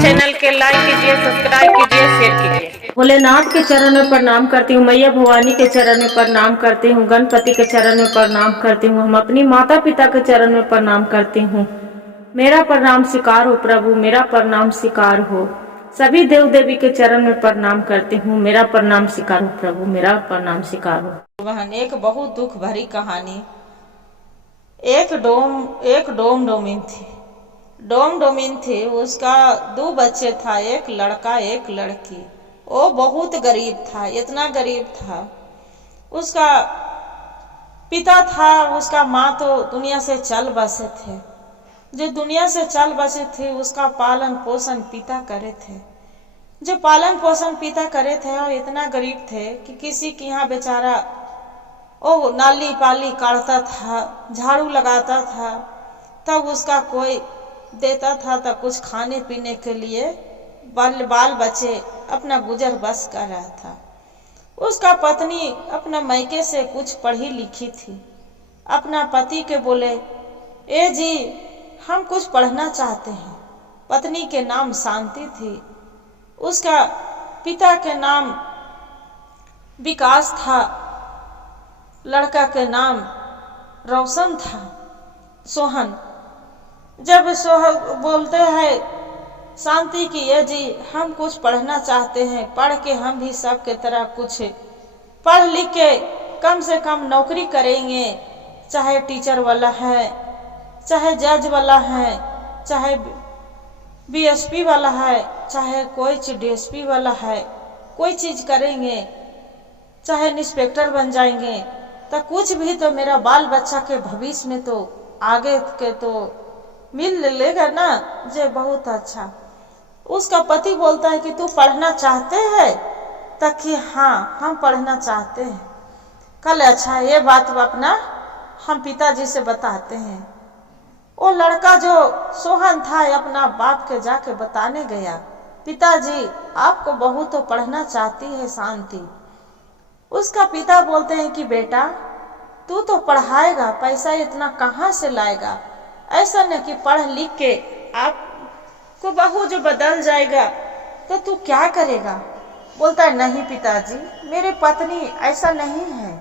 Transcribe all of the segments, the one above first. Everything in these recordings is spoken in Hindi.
चैनल के लाइक कीजिए, सब्सक्राइब कीजिए, शेयर कीजिए। भोलेनाथ के चरण में प्रणाम करती हूँ, मैया भवानी के चरण में प्रणाम करती हूँ, गणपति के चरण में प्रणाम करती हूँ, हम अपनी माता पिता के चरण में प्रणाम करती हूँ। मेरा प्रणाम स्वीकार हो प्रभु, मेरा प्रणाम स्वीकार हो। सभी देव देवी के चरण में प्रणाम करती हूँ, मेरा प्रणाम स्वीकार हो प्रभु, मेरा प्रणाम स्वीकार हो। बहन, एक बहुत दुख भरी कहानी। एक डोम डोमिन थी। डोम डोमिन थी, उसका 2 बच्चे था, एक लड़का एक लड़की। वो बहुत गरीब था, इतना गरीब था। उसका पिता था, उसका माँ तो दुनिया से चल बसे थे। जो दुनिया से चल बसे थे उसका पालन पोषण पिता करे थे। जो पालन पोषण पिता करे थे और इतना गरीब थे कि किसी के यहाँ बेचारा ओ नाली पाली काटता था, झाड़ू लगाता था, तब उसका कोई देता था तो कुछ खाने पीने के लिए बाल बच्चे अपना गुजर बस कर रहा था। उसका पत्नी अपना मैके से कुछ पढ़ी लिखी थी। अपना पति के बोले, ए जी हम कुछ पढ़ना चाहते हैं। पत्नी के नाम शांति थी, उसका पिता के नाम विकास था, लड़का के नाम रोशन था, सोहन। जब सोहन बोलते हैं शांति की, ये जी हम कुछ पढ़ना चाहते हैं, पढ़ के हम भी सबके तरह कुछ पढ़ लिख के कम से कम नौकरी करेंगे, चाहे टीचर वाला है, चाहे जज वाला है, चाहे बीएसपी वाला है, चाहे कोई डीएसपी वाला है, कोई चीज करेंगे, चाहे इंस्पेक्टर बन जाएंगे, तो कुछ भी तो मेरा बाल बच्चा के भविष्य में तो आगे के तो मिल लेगा ना। जे बहुत अच्छा। उसका पति बोलता है कि तू पढ़ना चाहते है? ताकि हाँ हम पढ़ना चाहते हैं। कल अच्छा ये बात अपना हम पिताजी से बताते हैं। वो लड़का जो सोहन था अपना बाप के जाके बताने गया, पिताजी आपको बहू तो पढ़ना चाहती है शांति। उसका पिता बोलते हैं कि बेटा तू तो पढ़ाएगा, पैसा इतना कहाँ से लाएगा? ऐसा न कि पढ़ लिख के आपको बहू जो बदल जाएगा तो तू क्या करेगा? बोलता है नहीं पिताजी, मेरे पत्नी ऐसा नहीं है,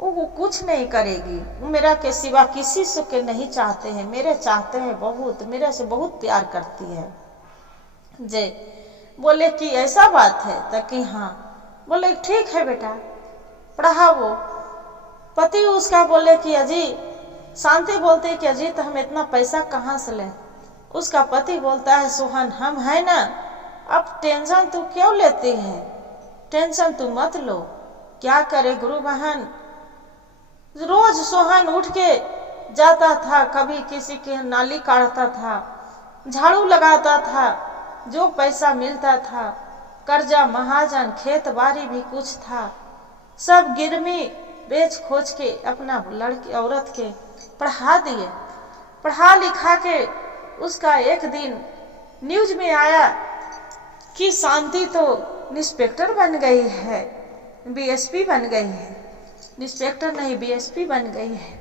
वो कुछ नहीं करेगी, वो मेरा के सिवा किसी से के नहीं चाहते हैं, मेरे चाहते हैं बहुत, मेरे से बहुत प्यार करती है। जे बोले कि ऐसा बात है? ताकि हाँ। बोले ठीक है बेटा पढ़ाओ। पति उसका बोले कि अजी, शांति बोलते हैं कि अजी तो हम इतना पैसा कहाँ से लें? उसका पति बोलता है सोहन हम है ना, अब टेंशन तू क्यों लेती है? टेंशन तू मत लो। क्या करे गुरु बहन, रोज सोहन उठ के जाता था, कभी किसी की नाली काटता था, झाड़ू लगाता था, जो पैसा मिलता था, कर्जा महाजन, खेत बाड़ी भी कुछ था, सब गिरमी बेच खोज के अपना लड़की औरत के पढ़ा दिए। पढ़ा लिखा के उसका एक दिन न्यूज में आया कि शांति तो इंस्पेक्टर बन गई है, बीएसपी बन गई है। इंस्पेक्टर नहीं बीएसपी बन गई है।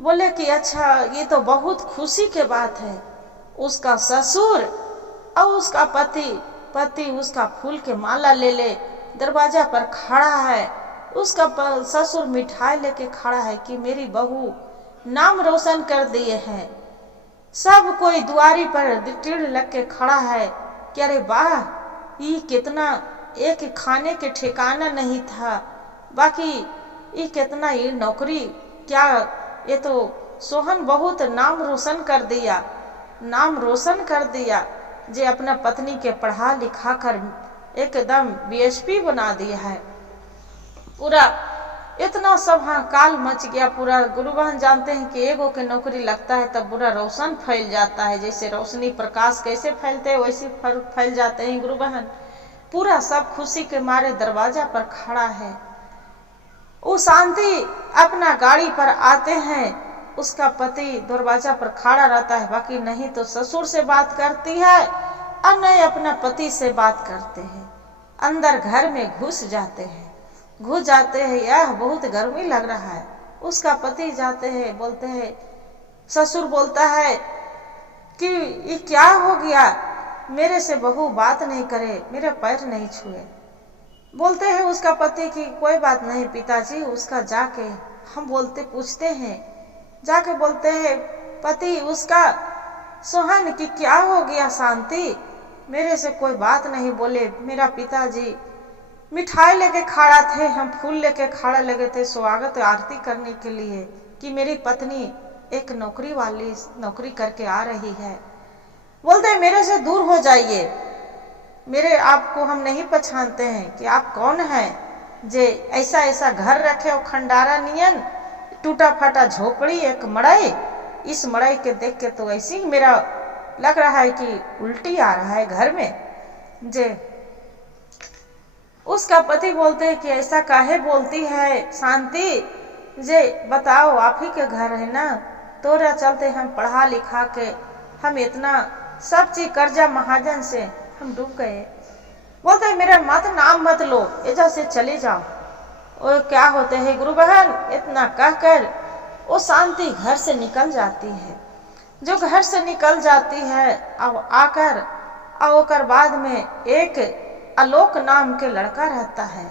बोले कि अच्छा ये तो बहुत खुशी के बात है। उसका ससुर और उसका पति उसका फूल के माला ले दरवाजा पर खड़ा है। उसका ससुर मिठाई लेके खड़ा है कि मेरी बहू नाम रोशन कर दिए हैं। सब कोई दुआरी पर टिड़ लग के खड़ा है कि अरे वाह, ये कितना, एक खाने के ठिकाना नहीं था, बाकी ये कितना, ये नौकरी क्या, ये तो सोहन बहुत नाम रोशन कर दिया, नाम रोशन कर दिया। जे अपना पत्नी के पढ़ा लिखा कर एकदम बीएसपी बना दिया है। पूरा इतना सब हाँ काल मच गया पूरा। गुरु बहन जानते हैं कि एगो के नौकरी लगता है तब पूरा रोशन फैल जाता है, जैसे रोशनी प्रकाश कैसे फैलते हैं वैसे फैल जाते हैं गुरु बहन। पूरा सब खुशी के मारे दरवाजा पर खड़ा है। वो शांति अपना गाड़ी पर आते हैं, उसका पति दरवाजा पर खड़ा रहता है, बाकी नहीं तो ससुर से बात करती है और नहीं अपना पति से बात करते हैं। अंदर घर में घुस जाते हैं, यह बहुत गर्मी लग रहा है। उसका पति जाते हैं, बोलते हैं, ससुर बोलता है कि ये क्या हो गया, मेरे से बहू बात नहीं करे, मेरे पैर नहीं छुए। बोलते हैं उसका पति कि कोई बात नहीं पिताजी, उसका जाके हम बोलते पूछते हैं। जाके बोलते हैं पति उसका सोहन कि क्या हो गया शांति, मेरे से कोई बात नहीं बोले। मेरा पिताजी मिठाई लेके खड़ा थे, हम फूल लेके खड़ा लगे थे स्वागत आरती करने के लिए कि मेरी पत्नी एक नौकरी वाली नौकरी करके आ रही है। बोलते हैं मेरे से दूर हो जाइए, मेरे आपको हम नहीं पहचानते हैं कि आप कौन हैं जे ऐसा ऐसा घर रखे और खंडारा नियन टूटा फटा झोपड़ी एक मड़ई। इस मड़ई के देख के तो ऐसे ही मेरा लग रहा है कि उल्टी आ रहा है घर में जे। उसका पति बोलते हैं कि ऐसा काहे बोलती है शांति, जे बताओ आप ही के घर है ना, तोरा चलते हम पढ़ा लिखा के हम इतना सब चीज कर्जा महाजन से हम डूब गए। बोलते हैं मेरा मत नाम मत लो, एजा से चले जाओ। और क्या होते हैं गुरु बहन, इतना कहकर वो शांति घर से निकल जाती है। जो घर से निकल जाती है अब आकर और बाद में एक आलोक नाम के लड़का रहता है।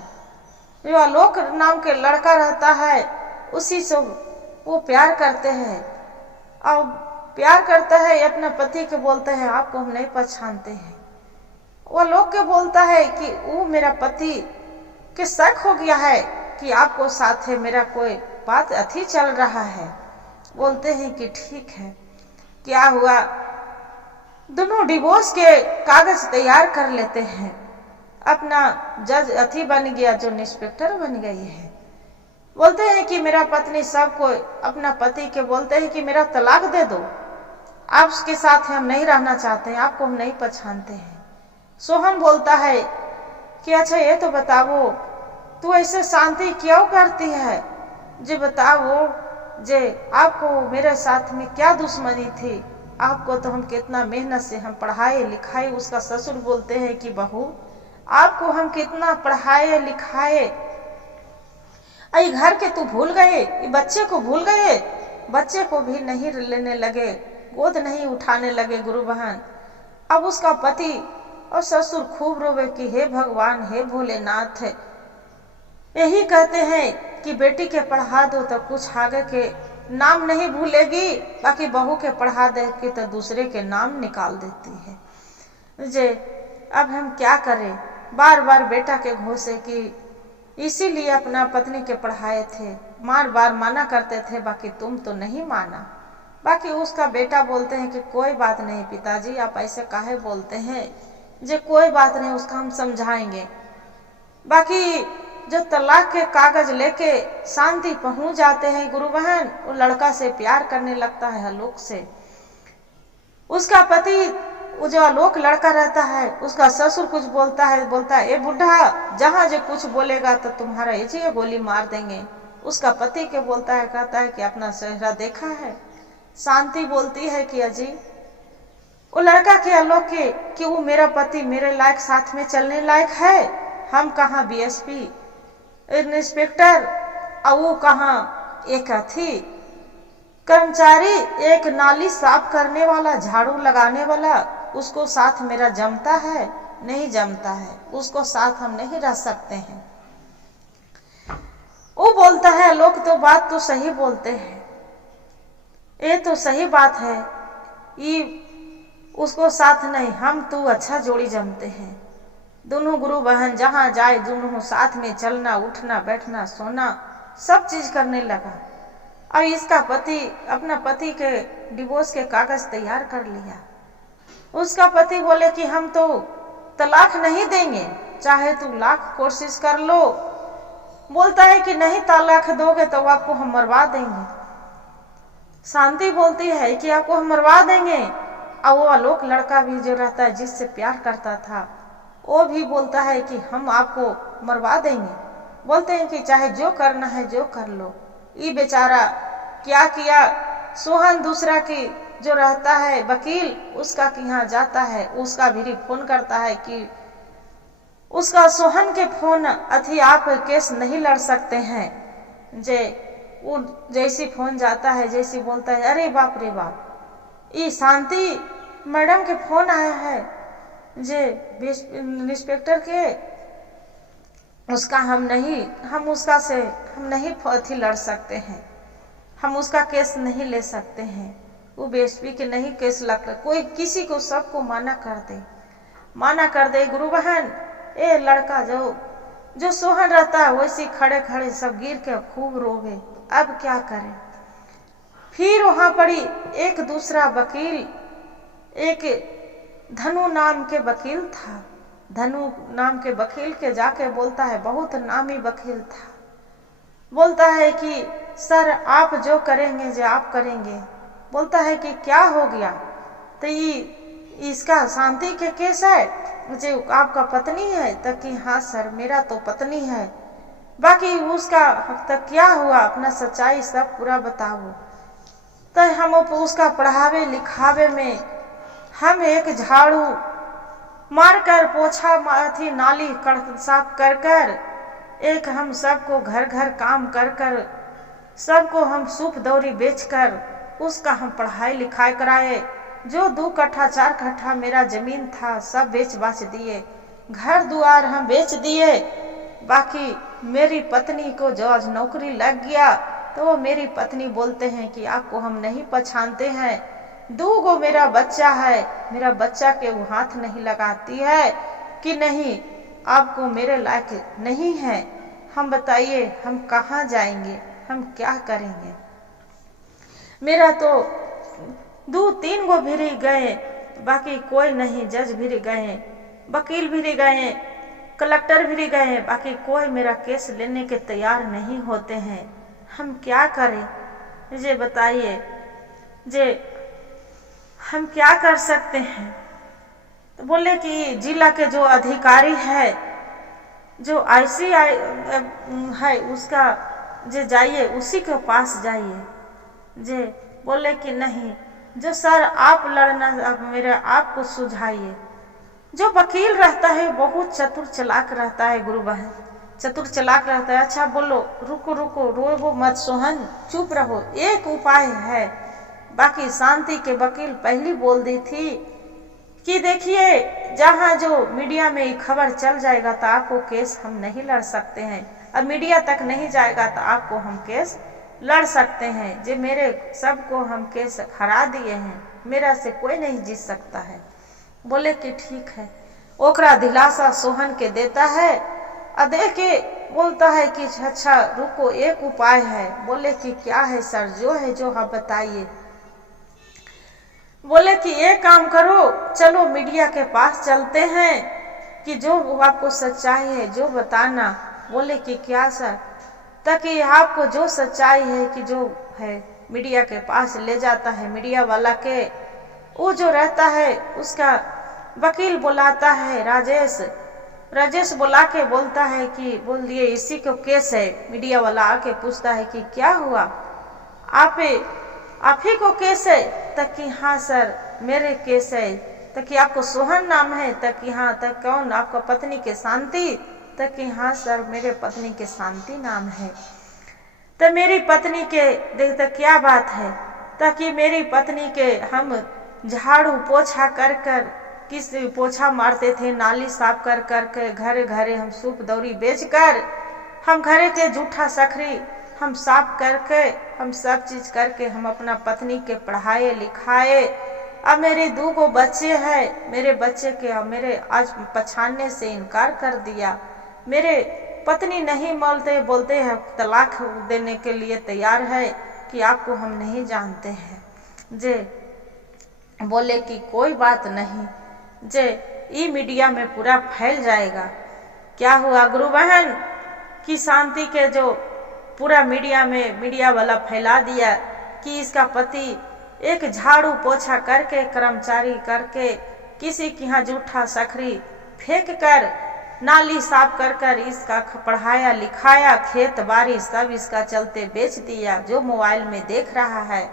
जो आलोक नाम के लड़का रहता है उसी से वो प्यार करते हैं और प्यार करता है अपने पति के। बोलते हैं आपको हम नहीं पहचानते हैं। वो लोग के बोलता है कि वो मेरा पति के शक हो गया है कि आपको साथ है, मेरा कोई बात अथी चल रहा है। बोलते हैं कि ठीक है। क्या हुआ, दोनों डिवोर्स के कागज तैयार कर लेते हैं। अपना जज अथी बन गया, जो इंस्पेक्टर बन गई है। बोलते हैं कि मेरा पत्नी सबको अपना पति के बोलते हैं कि मेरा तलाक दे दो, आपके साथ हम नहीं रहना चाहते हैं, आपको हम नहीं पहचानते हैं। सोहन बोलता है कि अच्छा ये तो बताओ तू ऐसे शांति क्यों करती है, जो बताओ जे आपको मेरे साथ में क्या दुश्मनी थी, आपको तो हम कितना मेहनत से हम पढ़ाए लिखाए। उसका ससुर बोलते हैं कि बहू आपको हम कितना पढ़ाए लिखाए, आई घर के तू भूल गए, बच्चे को भूल गए, बच्चे को भी नहीं लेने लगे, गोद नहीं उठाने लगे गुरु बहन। अब उसका पति और ससुर खूब रोवे कि हे भगवान हे भोलेनाथ, यही कहते हैं कि बेटी के पढ़ा दो तो कुछ आगे के नाम नहीं भूलेगी, बाकी बहू के पढ़ा दे के तो दूसरे के नाम निकाल देती है। जे अब हम क्या करें, बार बार बेटा के घोषे कि इसीलिए अपना पत्नी के पढ़ाए थे, बार बार माना करते थे, बाकी तुम तो नहीं माना। बाकी उसका बेटा बोलते हैं कि कोई बात नहीं पिताजी, आप ऐसे काहे बोलते हैं, जे कोई बात नहीं, उसका हम समझाएंगे। बाकी जो तलाक के कागज लेके शांति पहुंच जाते हैं गुरु बहन, वो लड़का से प्यार करने लगता है आलोक से। उसका पति वो जो आलोक लड़का रहता है, उसका ससुर कुछ बोलता है ए बुढ़ा जहां जो कुछ बोलेगा तो तुम्हारा ये गोली मार देंगे। उसका पति के बोलता है, कहता है कि अपना चेहरा देखा है। शांति बोलती है कि अजी वो लड़का के आलोक के कि वो मेरा पति मेरे लायक साथ में चलने लायक है, हम कहाँ बीएसपी इंस्पेक्टर और वो कहाँ एक अथी कर्मचारी, एक नाली साफ करने वाला, झाड़ू लगाने वाला, उसको साथ मेरा जमता है नहीं जमता है, उसको साथ हम नहीं रह सकते हैं। वो बोलता है लोग तो बात तो सही बोलते हैं, ये तो सही बात है, ये उसको साथ नहीं, हम तो अच्छा जोड़ी जमते हैं। दोनों गुरु बहन जहां जाए दोनों साथ में चलना उठना बैठना सोना सब चीज करने लगा। और इसका पति अपना पति के डिवोर्स के कागज तैयार कर लिया। उसका पति बोले कि हम तो तलाक नहीं देंगे, चाहे तू लाख कोशिश कर लो। बोलता है कि नहीं तलाक दोगे तो आपको हम मरवा देंगे। शांति बोलती है कि आपको हम मरवा देंगे। और वो आलोक लड़का भी जो रहता है जिससे प्यार करता था, वो भी बोलता है कि हम आपको मरवा देंगे। बोलते हैं कि चाहे जो करना है जो कर लो। ये बेचारा क्या किया, सोहन दूसरा की जो रहता है वकील, उसका कि यहाँ जाता है, उसका भी फोन करता है कि उसका सोहन के फोन अथी आप केस नहीं लड़ सकते हैं। जे वो जैसी फोन जाता है जैसी बोलता है अरे बाप रे बाप, ये शांति मैडम के फोन आया है जे इंस्पेक्टर के, उसका हम नहीं अथी लड़ सकते हैं, हम उसका केस नहीं ले सकते हैं। वो बीएसपी के नहीं केस लगता, कोई किसी को सबको माना कर दे। गुरु बहन, ये लड़का जो सोहन रहता है वैसे खड़े खड़े सब गिर के खूब रोवे। अब क्या करें? फिर वहां पड़ी एक दूसरा वकील, एक धनु नाम के वकील था। धनु नाम के वकील के जाके बोलता है, बहुत नामी वकील था, बोलता है कि सर आप जो करेंगे जो आप करेंगे। बोलता है कि क्या हो गया? तो ये इसका शांति के केस है, मुझे आपका पत्नी है? तो कि हाँ सर मेरा तो पत्नी है, बाकी उसका तक क्या हुआ, अपना सच्चाई सब पूरा बताओ। तो हम उसका पढ़ावे लिखावे में हम एक झाड़ू मारकर पोछा थी नाली साफ कर एक हम सबको घर घर काम कर सबको हम सूप दौरी बेचकर उसका हम पढ़ाई लिखाई कराए। जो 2 कट्ठा 4 कट्ठा मेरा जमीन था सब बेच बाच दिए, घर दुआर हम बेच दिए। बाकी मेरी पत्नी को जो आज नौकरी लग गया तो वो मेरी पत्नी बोलते हैं कि आपको हम नहीं पहचानते हैं, 2 गो मेरा बच्चा है, मेरा बच्चा के वो हाथ नहीं लगाती है कि नहीं आपको मेरे लायक नहीं है। हम बताइए हम कहाँ जाएंगे, हम क्या करेंगे? मेरा तो 2-3 गो भी गए, बाकी कोई नहीं। जज भी गए, वकील भी गए, कलेक्टर भी गए, बाकी कोई मेरा केस लेने के तैयार नहीं होते हैं। हम क्या करें? मुझे बताइए जे हम क्या कर सकते हैं? तो बोले कि जिला के जो अधिकारी है, जो ICI है, उसका जे जाइए, उसी के पास जाइए। जे बोले कि नहीं, जो सर आप लड़ना मेरे आपको सुझाइए। जो वकील रहता है बहुत चतुर चालाक रहता है गुरु बहन, चतुर चालाक रहता है। अच्छा बोलो, रुको रोवो मत सोहन, चुप रहो, एक उपाय है। बाकी शांति के वकील पहली बोल दी थी कि देखिए जहाँ जो मीडिया में खबर चल जाएगा तो आपको केस हम नहीं लड़ सकते हैं, अब मीडिया तक नहीं जाएगा तो आपको हम केस लड़ सकते हैं। जे मेरे सबको हम केस हरा दिए हैं, मेरा से कोई नहीं जीत सकता है। बोले कि ठीक है। ओकरा दिलासा सोहन के देता है और दे के बोलता है कि अच्छा रुको एक उपाय है। बोले कि क्या है सर? जो है जो आप बताइए। बोले कि एक काम करो, चलो मीडिया के पास चलते हैं कि जो आपको सच्चाई है जो बताना। बोले कि क्या सर? ताकि आपको जो सच्चाई है कि जो है मीडिया के पास ले जाता है, मीडिया वाला के वो जो रहता है उसका वकील बुलाता है राजेश बुला के बोलता है कि बोल दिए इसी को केस है। मीडिया वाला आके पूछता है कि क्या हुआ, आप ही को केस है? तक कि हाँ सर मेरे केस है। तक कि आपको सोहन नाम है? तक कि हाँ। तक कौन? आपका पत्नी के शांति? तक कि हाँ सर मेरे पत्नी के शांति नाम है। तो मेरी पत्नी के देखते क्या बात है? ताकि मेरी पत्नी के हम झाड़ू पोछा कर किस पोछा मारते थे, नाली साफ कर के घरे घरे हम सूप दौरी बेचकर हम घरे के जूठा सखरी हम साफ करके हम सब चीज करके हम अपना पत्नी के पढ़ाए लिखाए। अब मेरे 2 गो बच्चे हैं, मेरे बच्चे के मेरे आज पहचानने से इनकार कर दिया। मेरे पत्नी नहीं बोलते हैं तलाक देने के लिए तैयार है कि आपको हम नहीं जानते हैं। जे बोले कि कोई बात नहीं, जे ई मीडिया में पूरा फैल जाएगा। क्या हुआ गुरु बहन कि शांति के जो पूरा मीडिया वाला फैला दिया कि इसका पति एक झाड़ू पोछा करके कर्मचारी करके किसी के यहाँ जूठा सखरी फेंक कर नाली साफ कर इसका पढ़ाया लिखाया, खेत बाड़ी सब इसका चलते बेच दिया। जो मोबाइल में देख रहा है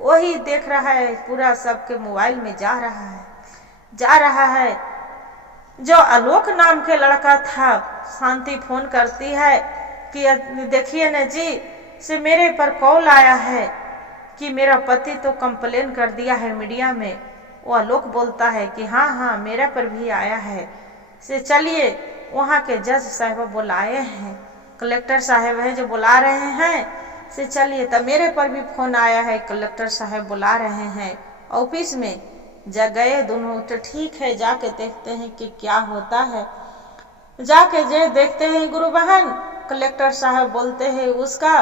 वही देख रहा है, पूरा सबके मोबाइल में जा रहा है। जो आलोक नाम के लड़का था, शांति फोन करती है कि देखिए न जी से मेरे पर कॉल आया है कि मेरा पति तो कंप्लेन कर दिया है मीडिया में, वो आलोक बोलता है कि हाँ हाँ मेरे पर भी आया है, से चलिए वहाँ के जज साहब बुलाए हैं, कलेक्टर साहब है जो बुला रहे हैं, से चलिए। तब मेरे पर भी फोन आया है, कलेक्टर साहब बुला रहे हैं ऑफिस में। जा गए दोनों, तो ठीक है जाके देखते हैं कि क्या होता है। जाके जे देखते हैं गुरु बहन, कलेक्टर साहब बोलते हैं उसका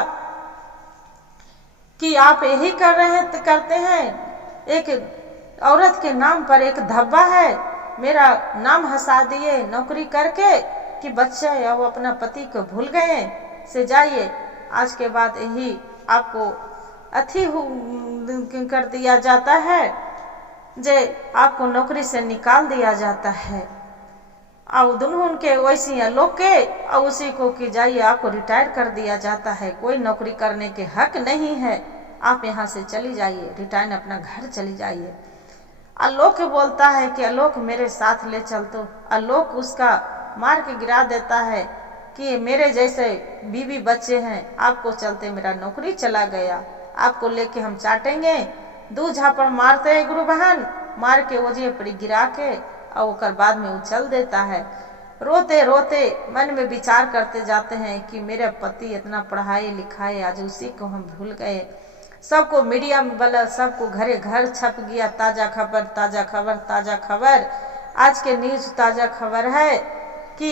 कि आप यही करते हैं, एक औरत के नाम पर एक धब्बा है, मेरा नाम हंसा दिए नौकरी करके कि बच्चा या वो अपना पति को भूल गए, से जाइए आज के बाद यही आपको अथी कर दिया जाता है, जे आपको नौकरी से निकाल दिया जाता है। और दोनों उनके वैसी लोग के और उसी को कि जाइए आपको रिटायर कर दिया जाता है, कोई नौकरी करने के हक नहीं है, आप यहाँ से चली जाइए, रिटायर अपना घर चली जाइए। आलोक बोलता है कि आलोक मेरे साथ ले चल। तो आलोक उसका मार के गिरा देता है कि मेरे जैसे बीवी बच्चे हैं, आपको चलते मेरा नौकरी चला गया, आपको लेके हम चाटेंगे। दो झापड़ मारते हैं गुरु बहन, मार के ओझे पड़ी गिरा के और ओकर बाद में उछल देता है। रोते रोते मन में विचार करते जाते हैं कि मेरे पति इतना पढ़ाई लिखाए, आज उसी को हम भूल गए। सबको मीडिया में बोला, सबको घरे घर छप गया, ताजा खबर ताजा खबर ताजा खबर। आज के न्यूज ताजा खबर है कि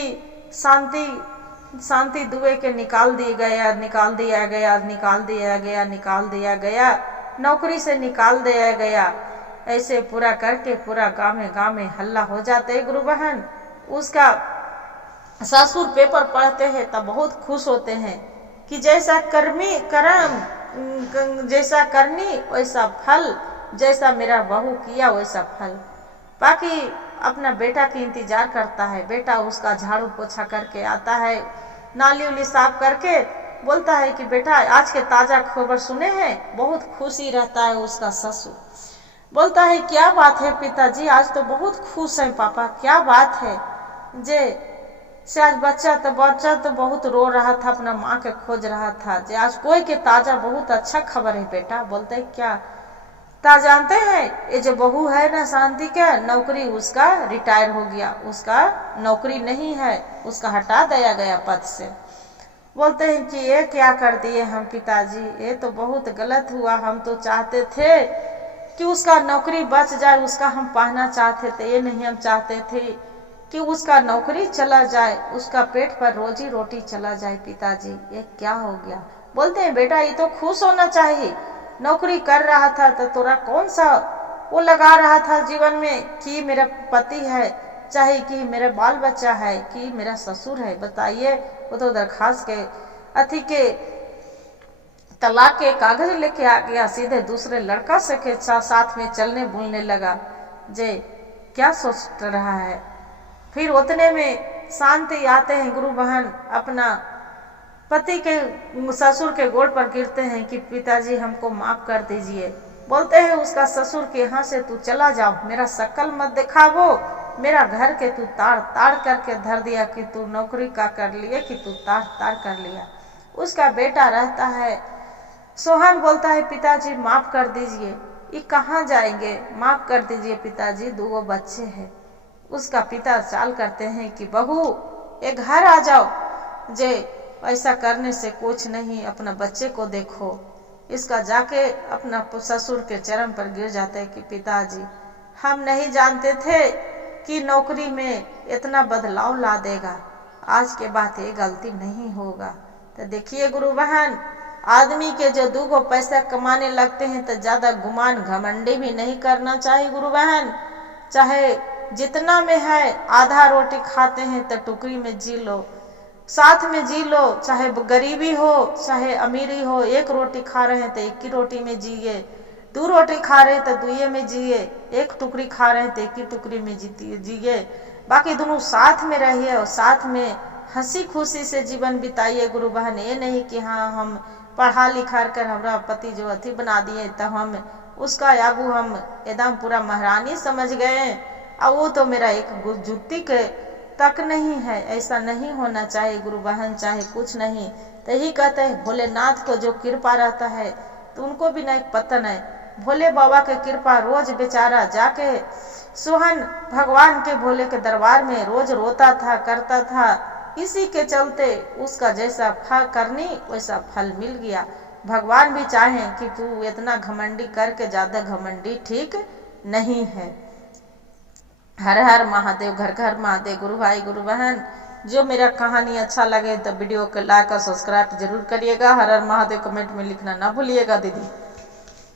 शांति दुबे के निकाल दिया गया, नौकरी से निकाल दिया गया। ऐसे पूरा करके पूरा गाँव में हल्ला हो जाते है गुरु बहन। उसका ससुर पेपर पढ़ते हैं तब बहुत खुश होते हैं कि जैसा करनी वैसा फल, जैसा मेरा बहू किया वैसा फल। बाकी अपना बेटा की इंतजार करता है, बेटा उसका झाड़ू पोछा करके आता है, नाली उली साफ करके बोलता है कि बेटा आज के ताजा खबर सुने हैं। बहुत खुशी रहता है उसका ससुर, बोलता है क्या बात है पिताजी, आज तो बहुत खुश है पापा, क्या बात है जे से आज बच्चा तो बहुत रो रहा था, अपना माँ के खोज रहा था, जे आज कोई के ताजा बहुत अच्छा खबर है बेटा। बोलते हैं क्या? ता जानते हैं ये जो बहू है ना शांति का, नौकरी उसका रिटायर हो गया, उसका नौकरी नहीं है, उसका हटा दिया गया पद से। बोलते हैं कि ये क्या कर दिए हम पिताजी, ये तो बहुत गलत हुआ, हम तो चाहते थे कि उसका नौकरी बच जाए, उसका हम पाना चाहते थे, ये नहीं हम चाहते थे कि उसका नौकरी चला जाए, उसका पेट पर रोजी रोटी चला जाए पिताजी, ये क्या हो गया। बोलते हैं बेटा ये तो खुश होना चाहिए, नौकरी कर रहा था तो तोरा कौन सा वो लगा रहा था जीवन में कि मेरा पति है, चाहे कि मेरा बाल बच्चा है, कि मेरा ससुर है। बताइए वो तो दरखास्त के अथी के तलाक के कागज लेके आ गया, सीधे दूसरे लड़का से के साथ में चलने बोलने लगा। जे क्या सोच रहा है। फिर उतने में शांति आते हैं गुरु बहन, अपना पति के ससुर के गोड़ पर गिरते हैं कि पिताजी हमको माफ कर दीजिए। बोलते हैं उसका ससुर के यहाँ से तू चला जाओ, मेरा शक्ल मत दिखावो, मेरा घर के तू ताड़ करके धर दिया कि तू नौकरी का कर लिए, कि तू ताड़ कर लिया। उसका बेटा रहता है सोहन, बोलता है पिताजी माफ कर दीजिए, ये कहाँ जाएंगे, माफ कर दीजिए पिताजी, 2 बच्चे हैं। उसका पिता चाल करते हैं कि बहू ये घर आ जाओ, जे ऐसा करने से कुछ नहीं, अपना बच्चे को देखो। इसका जाके अपना ससुर के चरण पर गिर जाते हैं कि पिताजी हम नहीं जानते थे कि नौकरी में इतना बदलाव ला देगा, आज के बाद ये गलती नहीं होगा। तो देखिए गुरु बहन, आदमी के जो 2 पैसा कमाने लगते हैं तो ज्यादा गुमान घमंडी भी नहीं करना चाहिए गुरु बहन। चाहे जितना में है, आधा रोटी खाते हैं तो टुकड़ी में जी लो, साथ में जी लो, चाहे गरीबी हो चाहे अमीरी हो। 1 रोटी खा रहे हैं तो 1 ही रोटी में जिए, 2 रोटी खा रहे हैं तो 2 में जिए, 1 टुकड़ी खा रहे हैं तो 1 ही टुकड़ी में जिए। बाकी दोनों साथ में रहिए और साथ में हंसी खुशी से जीवन बिताइए गुरु बहन। ये नहीं कि हाँ हम पढ़ा लिखा कर हमारा पति जो अथी बना दिए तो हम उसका आगू हम एकदम पूरा महारानी समझ गए और वो तो मेरा एक जुत्ती के तक नहीं है। ऐसा नहीं होना चाहिए गुरु बहन, चाहे कुछ नहीं तो यही कहते हैं भोलेनाथ को जो कृपा रहता है तो उनको भी ना एक पतन है, भोले बाबा की कृपा रोज बेचारा जाके सोहन भगवान के भोले के दरबार में रोज रोता था, करता था। इसी के चलते उसका जैसा फल करनी वैसा फल मिल गया। भगवान भी चाहें कि तू इतना घमंडी करके ज्यादा घमंडी ठीक नहीं है। हर हर महादेव, घर घर महादेव। गुरु भाई गुरु बहन, जो मेरा कहानी अच्छा लगे तो वीडियो को लाइक और सब्सक्राइब जरूर करिएगा। हर हर महादेव कमेंट में लिखना ना भूलिएगा दीदी।